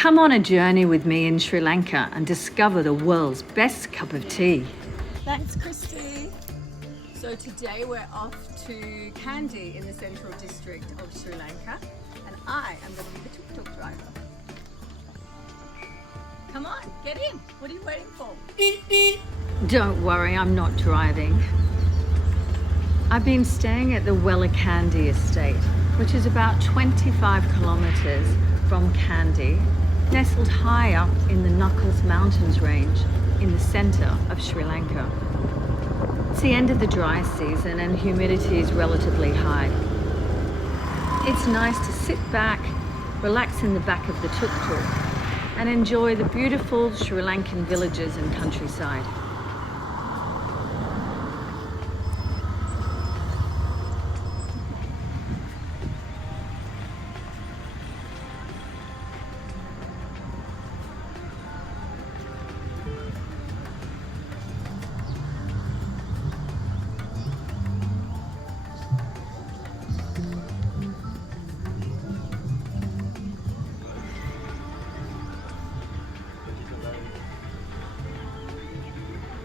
Come on a journey with me in Sri Lanka and discover the world's best cup of tea. Thanks, Christy. So today we're off to Kandy in the central district of Sri Lanka, and I am going to be the tuk-tuk driver. Come on, get in. What are you waiting for? Don't worry, I'm not driving. I've been staying at the Kandy estate, which is about 25 kilometers from Kandy, nestled high up in the Knuckles Mountains range in the center of Sri Lanka. It's the end of the dry season and humidity is relatively high. It's nice to sit back, relax in the back of the tuk-tuk and enjoy the beautiful Sri Lankan villages and countryside.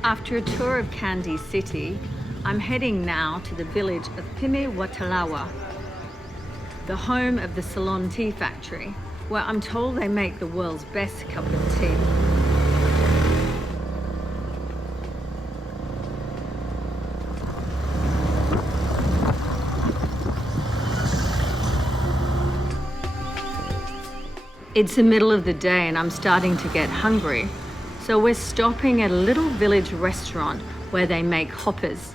After a tour of Kandy city, I'm heading now to the village of Watalawa, the home of the Ceylon Tea factory, where I'm told they make the world's best cup of tea. It's the middle of the day and I'm starting to get hungry. So we're stopping at a little village restaurant where they make hoppers.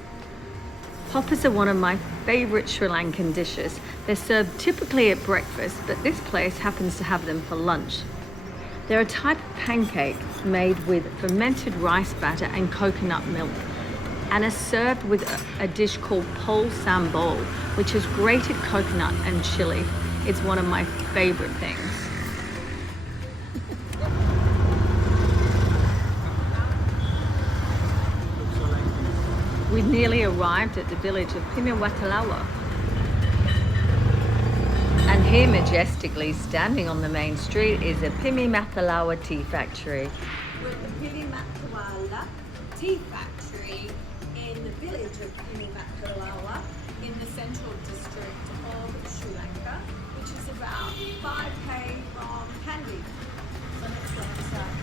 Hoppers are one of my favorite Sri Lankan dishes. They're served typically at breakfast, but this place happens to have them for lunch. They're a type of pancake made with fermented rice batter and coconut milk, and are served with a dish called pol sambol, which is grated coconut and chili. It's one of my favorite things. We've nearly arrived at the village of Watalawa. And here majestically standing on the main street is a Watalawa tea factory. We're at the Watalawa tea factory in the village of Watalawa in the central district of Sri Lanka, which is about 5k from Kandy. So let's go inside.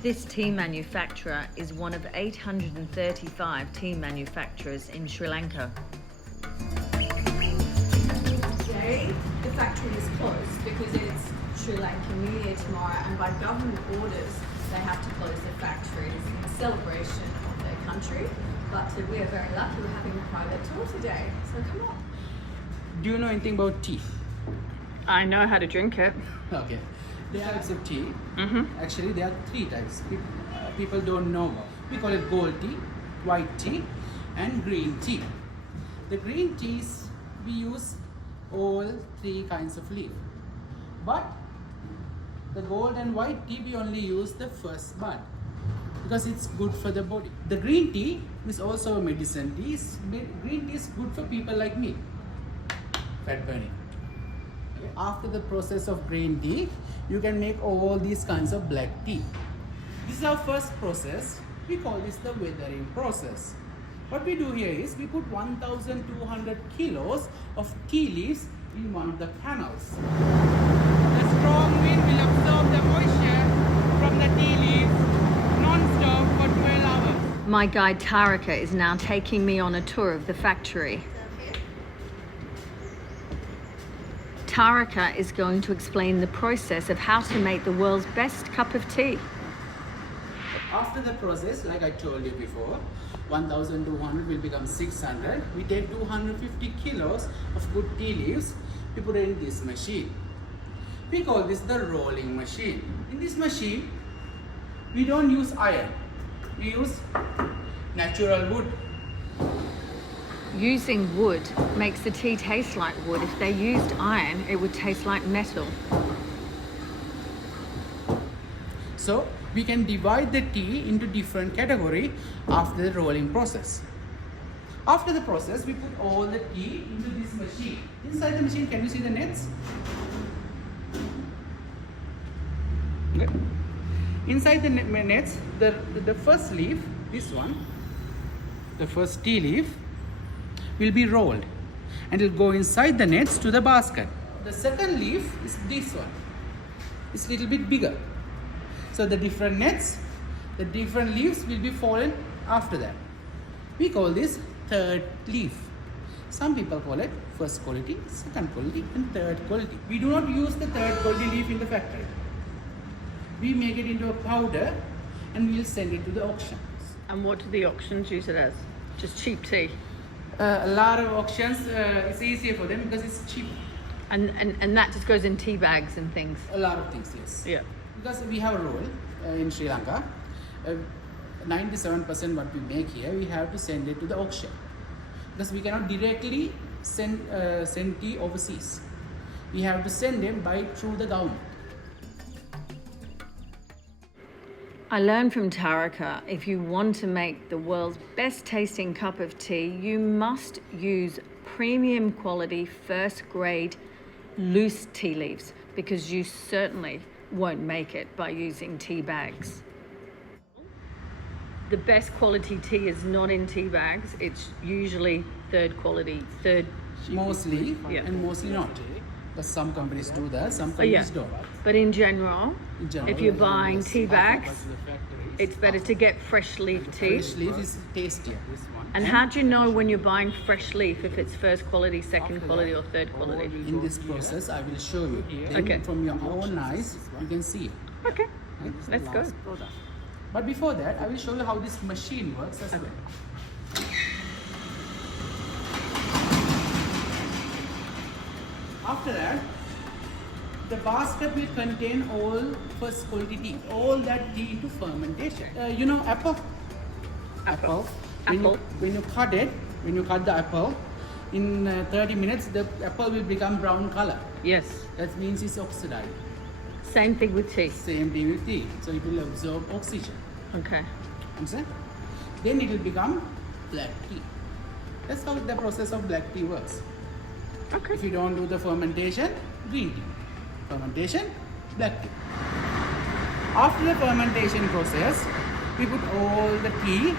This tea manufacturer is one of 835 tea manufacturers in Sri Lanka. Today, the factory is closed because it's Sri Lankan New Year tomorrow, and by government orders, they have to close their factories in celebration of their country. But we are very lucky we're having a private tour today, so come on. Do you know anything about tea? I know how to drink it. Okay. There are types of tea. Mm-hmm. Actually, there are three types. People don't know. We call it gold tea, white tea, and green tea. The green teas, we use all three kinds of leaf. But the gold and white tea, we only use the first bud because it's good for the body. The green tea is also a medicine tea. Green tea is good for people like me. Fat burning. After the process of green tea, you can make all these kinds of black tea. This is our first process. We call this the weathering process. What we do here is we put 1,200 kilos of tea leaves in one of the canals. The strong wind will absorb the moisture from the tea leaves non-stop for 12 hours. My guide Tarika is now taking me on a tour of the factory. Tarika is going to explain the process of how to make the world's best cup of tea. After the process, like I told you before, 1,200 will become 600. We take 250 kilos of good tea leaves, we put it in this machine. We call this the rolling machine. In this machine, we don't use iron. We use natural wood. Using wood makes the tea taste like wood. If they used iron, it would taste like metal. So we can divide the tea into different categories after the rolling process. After the process, we put all the tea into this machine. Inside the machine, can you see the nets? Okay. Inside the nets, the first leaf, this one, the first tea leaf, will be rolled and it will go inside the nets to the basket. The second leaf is this one. It's a little bit bigger. So the different nets, the different leaves will be fallen after that. We call this third leaf. Some people call it first quality, second quality and third quality. We do not use the third quality leaf in the factory. We make it into a powder and we'll send it to the auctions. And what do the auctions use it as? Just cheap tea? A lot of auctions, it's easier for them because it's cheap. And that just goes in tea bags and things? A lot of things, yes. Yeah. Because we have a rule in Sri Lanka, 97% what we make here, we have to send it to the auction. Because we cannot directly send tea overseas. We have to send them through the government. I learned from Tarika, if you want to make the world's best tasting cup of tea, you must use premium quality, first grade, loose tea leaves, because you certainly won't make it by using tea bags. The best quality tea is not in tea bags, it's usually third quality, Mostly, Yeah. and mostly not. Because some companies do that, some companies don't. But in general, if you're buying tea bags, it's better to get fresh leaf tea. Fresh leaf is tastier. And how do you know when you're buying fresh leaf if it's first quality, second quality, or third quality? In this process, I will show you. Then Okay. from your own eyes, you can see it. Okay, Right? let's go. But before that, I will show you how this machine works as well. After that, the basket will contain all first quality tea, all that tea into fermentation. You know apple? Apple. When you cut it, when you cut the apple, in 30 minutes the apple will become brown color. Yes. That means it's oxidized. Same thing with tea. Same thing with tea. So it will absorb oxygen. Okay. Understand? Then it will become black tea. That's how the process of black tea works. Okay. If you don't do the fermentation, green tea. Fermentation, black tea. After the fermentation process, we put all the tea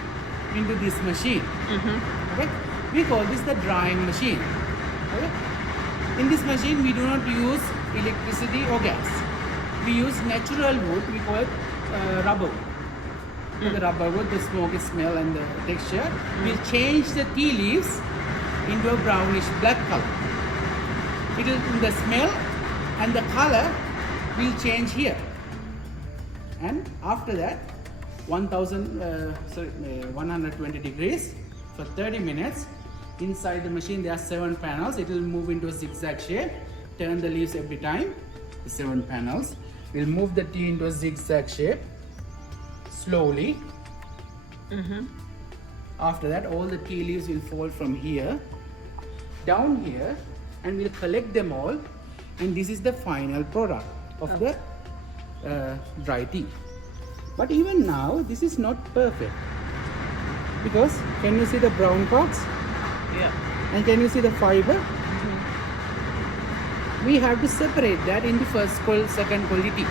into this machine. Okay? We call this the drying machine. Okay? In this machine, we do not use electricity or gas. We use natural wood. We call it rubber wood. The rubber wood, the smoky smell and the texture will change the tea leaves into a brownish black color. The smell and the color will change here. And after that, 120 degrees for 30 minutes. Inside the machine there are 7 panels. It will move into a zigzag shape. Turn the leaves every time. The 7 panels will move the tea into a zigzag shape slowly. After that, all the tea leaves will fall from here down here, and we'll collect them all, and this is the final product of the dry tea. But even now, this is not perfect, because can you see the brown parts? Yeah. And can you see the fiber? We have to separate that into first quality, second quality.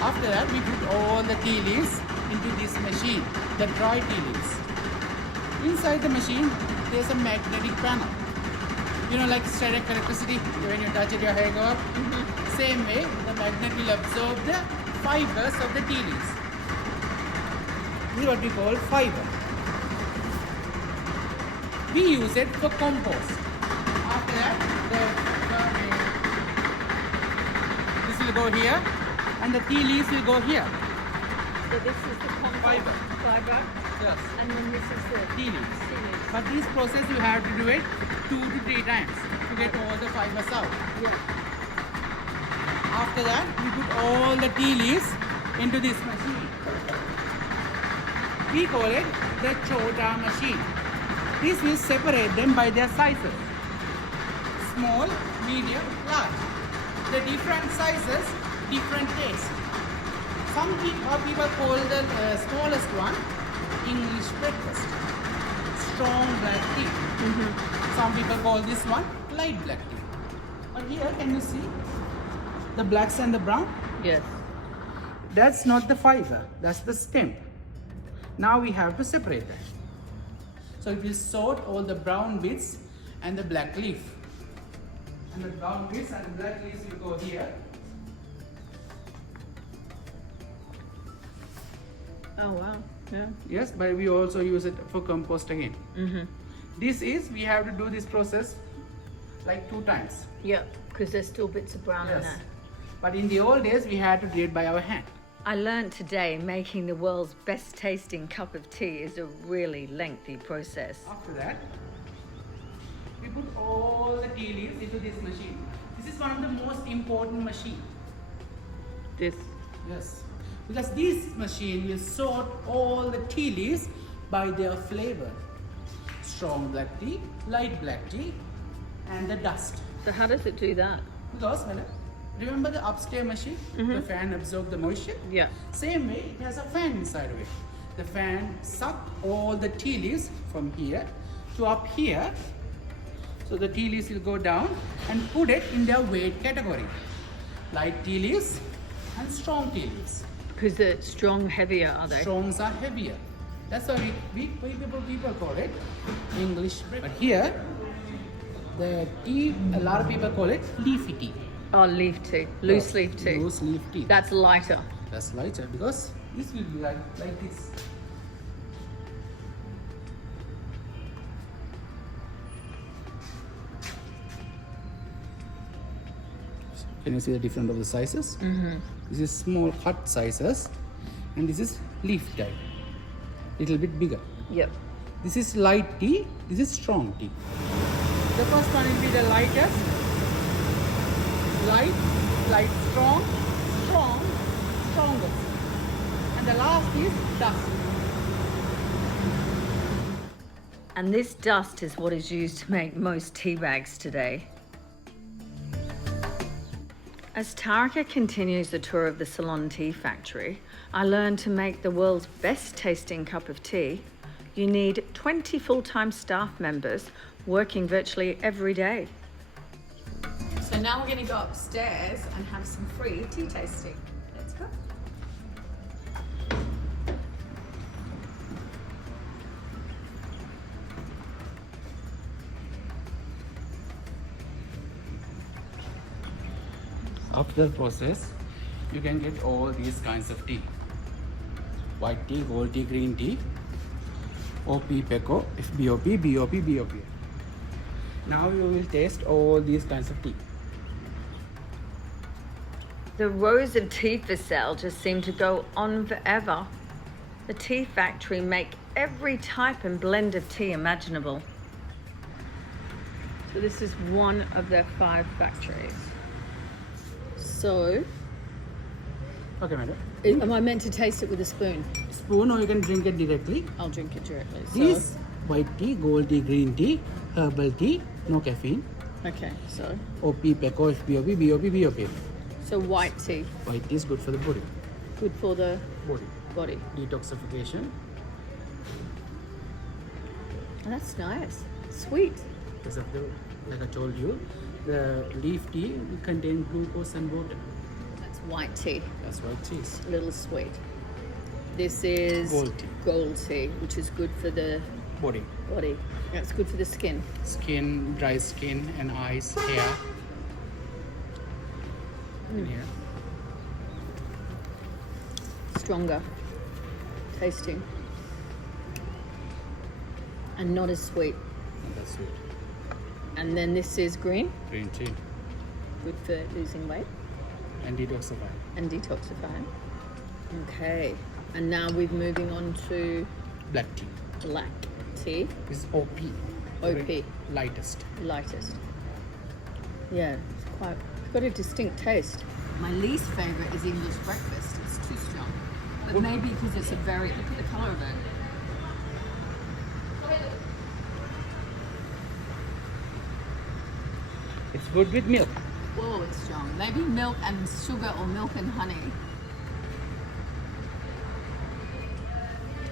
After that, we put all the tea leaves into this machine, the dry tea leaves. Inside the machine, there's a magnetic panel. You know, like static electricity, when you touch it, your hair goes up. Same way, the magnet will absorb the fibers of the tea leaves. This is what we call fiber. We use it for compost. After that, this will go here, and the tea leaves will go here. So this is the compost Fiber. fiber, Yes. and then this is the Tea leaves. tea leaves. But this process you have to do it 2 to 3 times to get all the fibers out. Yeah. After that, we put all the tea leaves into this machine. We call it the chota machine. This will separate them by their sizes. Small, medium, large. The different sizes, different taste. Some people call the smallest one English breakfast. Strong black tea. Some people call this one light black tea. But here, can you see the blacks and the brown? Yes. That's not the fiber, that's the stem. Now we have to separate that. So it will sort all the brown bits and the black leaf. And the brown bits and the black leaves will go here. Oh wow, yeah. Yes, but we also use it for compost again. This is, we have to do this process like 2 times. Yeah, because there's still bits of brown in Yes. there. But in the old days, we had to do it by our hand. I learned today making the world's best tasting cup of tea is a really lengthy process. After that, we put all the tea leaves into this machine. This is one of the most important machines. This. Yes. Because this machine will sort all the tea leaves by their flavor. Strong black tea, light black tea, and the dust. So how does it do that? Because, remember the upstairs machine? The fan absorbs the moisture? Yeah. Same way, it has a fan inside of it. The fan sucks all the tea leaves from here to up here. So the tea leaves will go down and put it in their weight category. Light tea leaves and strong tea leaves. Because the strong heavier, are they? Strongs are heavier. That's why people call it English. But here, the tea, a lot of people call it leafy tea. Oh, leaf tea. Loose leaf tea. Loose leaf tea. That's lighter. That's lighter because this will be like this. Can you see the difference of the sizes? This is small hut sizes, and this is leaf type, little bit bigger. Yep. This is light tea. This is strong tea. The first one will be the lightest. Light, strong, strongest. And the last is dust. And this dust is what is used to make most tea bags today. As Tarika continues the tour of the Ceylon Tea factory, I learned to make the world's best tasting cup of tea, you need 20 full-time staff members working virtually every day. So now we're going to go upstairs and have some free tea tasting. Let's go. After the process, you can get all these kinds of tea. White tea, gold tea, green tea, OP, PECO, FBOP, BOP, BOP. Now you will taste all these kinds of tea. The rows of tea for sale just seem to go on forever. The tea factory make every type and blend of tea imaginable. So this is one of their 5 factories. So, Okay, madam. am I meant to taste it with a spoon? Spoon, or you can drink it directly. I'll drink it directly. This white tea, gold tea, green tea, herbal tea, no caffeine. Okay, so OP, PECO, FBOP, BOP, BOP. so white tea, White tea is good for the body. good for the Body. body. Detoxification. Oh, that's nice. Sweet. Because of the, like I told you, the leaf tea will contain glucose and water. That's white tea. That's white tea is. A little sweet. This is Gold tea. gold tea, which is good for the Body. body. Yeah, it's good for the skin. Skin, dry skin and eyes, hair. And here. Stronger tasting. And not as sweet. And that's sweet. And then this is green, Green tea. good for losing weight And detoxify. and detoxifying. Okay, and now we're moving on to Black tea. black tea, This is OP. OP. Lightest. lightest. Yeah, it's got a distinct taste. My least favorite is English breakfast. It's too strong. But maybe because it's a very, look at the colour of it. It's good with milk. Whoa, it's strong. Maybe milk and sugar or milk and honey.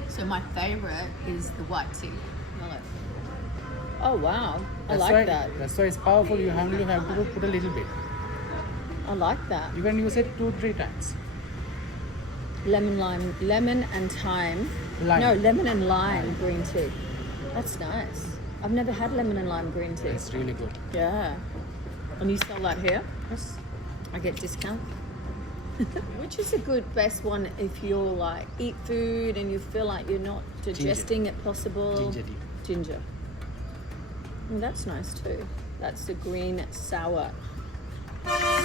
So my favourite is the white tea. Smell it. Oh wow, I like that. That's why it's powerful. You only have to put a little bit. I like that. You can use it 2-3 times. lemon and thyme. Lime. No, lemon and lime green tea. That's nice. I've never had lemon and lime green tea. It's really good. Yeah. And you sell that here? Yes. I get discount. Which is a good best one if you're like eat food and you feel like you're not digesting it possible? Ginger tea. Ginger. Oh, that's nice too. That's the green sour. Wow.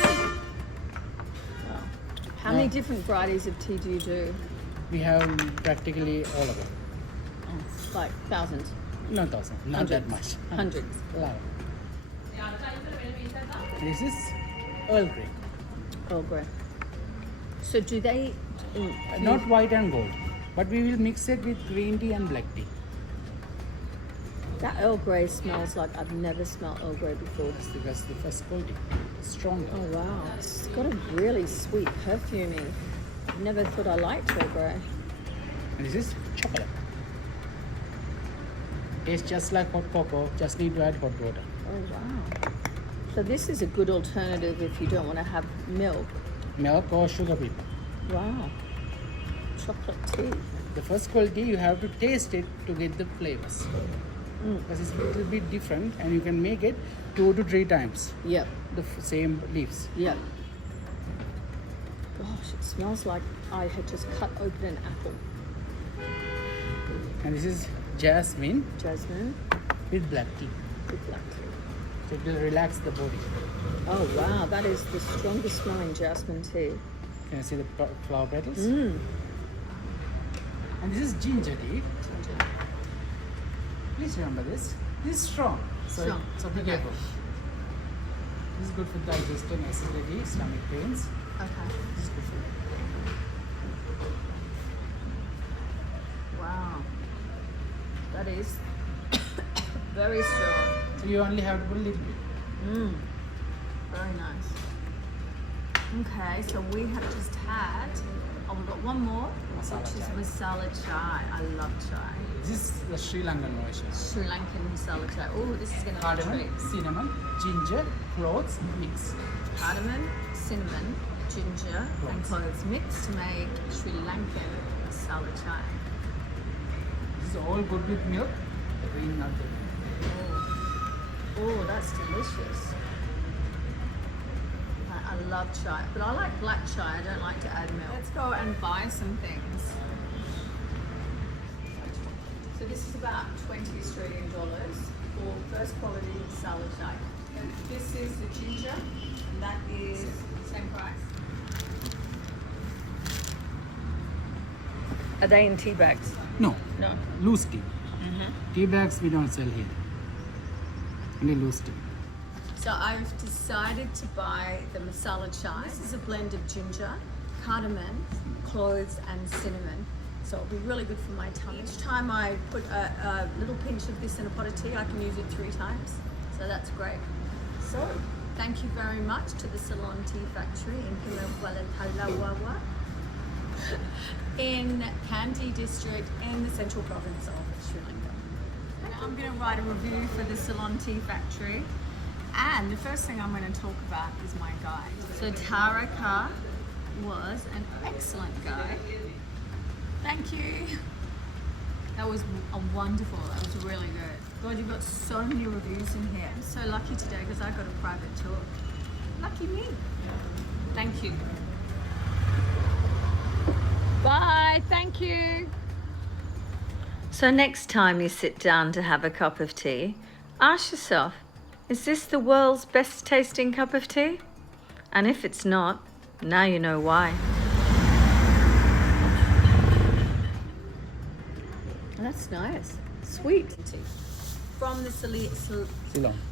How many different varieties of tea do you do? We have practically all of them. Oh, like thousands. No thousand, not that much. Hundreds. Lot. This is Earl Grey. Earl Grey. So do they? Not white and gold, but we will mix it with green tea and black tea. That Earl Grey smells like I've never smelled Earl Grey before. It's because the first quality, stronger. Oh wow, it's got a really sweet perfumey. I've never thought I liked Earl Grey. And this is chocolate. Tastes just like hot cocoa, just need to add hot water. Oh wow. So this is a good alternative if you don't want to have milk. Milk or sugar people. Wow. Chocolate tea. The first quality, you have to taste it to get the flavors. Because it's a little bit different and you can make it 2 to 3 times. Yep. The same leaves. Yep. Gosh, it smells like I had just cut open an apple. And this is jasmine Jasmine with black tea. with black tea. So it will relax the body. Oh wow, that is the strongest smelling jasmine tea. Can you see the flower petals? Mmm. And this is ginger tea. Please remember this. This is strong. Strong. So be Okay. careful. This is good for digestion, acidity, stomach pains. Okay. This is good for Wow. That is very strong. So you only have to put a little bit. Mmm. Very nice. Okay, so we have just had, oh, we've got one more, Masala which is chai. masala chai. I love chai. This is the Sri Lankan version. Sri Lankan masala chai. Oh, this is going to be Cardamom, treat. cinnamon, ginger, cloves, mix. Cardamom, cinnamon, ginger, and Cloves. cloves mixed to make Sri Lankan masala chai. This is all good with milk. Green not good. Oh, that's delicious. I love chai, but I like black chai. I don't like to add milk. Let's go and buy some things. So this is about 20 Australian dollars for first quality masala chai. And this is the ginger, and that is same price. Are they in tea bags? No, No. loose tea. Tea bags we don't sell here. Only loose tea. So I've decided to buy the masala chai. This is a blend of ginger, cardamom, cloves and cinnamon. So it'll be really good for my tummy. Each time I put a little pinch of this in a pot of tea, I can use it 3 times. So that's great. So thank you very much to the Ceylon Tea Factory in Immerse in Kandy district in the central province of Sri Lanka. I'm going to write a review for the Ceylon Tea Factory. And the first thing I'm going to talk about is my guide. So Taraka was an excellent guide. Thank you. That was wonderful. That was really good. God, you've got so many reviews in here. I'm so lucky today because I got a private tour. Lucky me. Thank you. Bye. Thank you. So next time you sit down to have a cup of tea, ask yourself, is this the world's best tasting cup of tea? And if it's not, now you know why. That's nice. Sweet tea. From the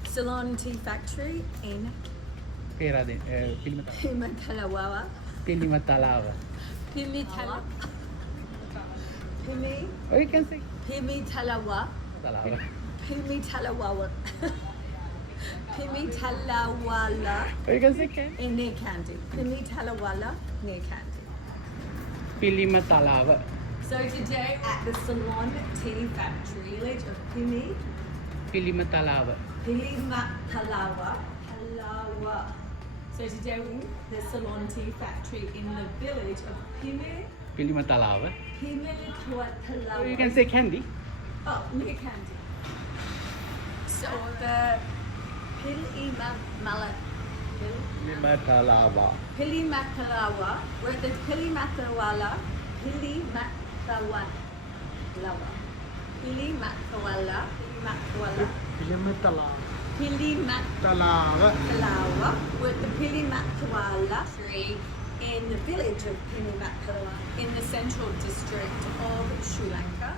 Ceylon Tea Factory in Pimitalawa. Pilimatalawa. Or you can say Pimitalawa. Talawa. Pimitalawa. Pimitalawala Or you can say in near Kandy. Pimitalawala near Kandy. Pilimatalawa. So today at the Ceylon Tea Factory, village of Pilimatalawa. Pilimatalawa. So today we're in the Ceylon Tea factory in the village of Pilimatalawa. Pilimatalawa. You can say candy. Oh, near Candy. So the Limatalawa. Pilimatalawa. We're at the Pilimatawala. Pilimatawala. We're at the Pilimatawala tree in the village of Pilimatawala in the central district of Sri Lanka.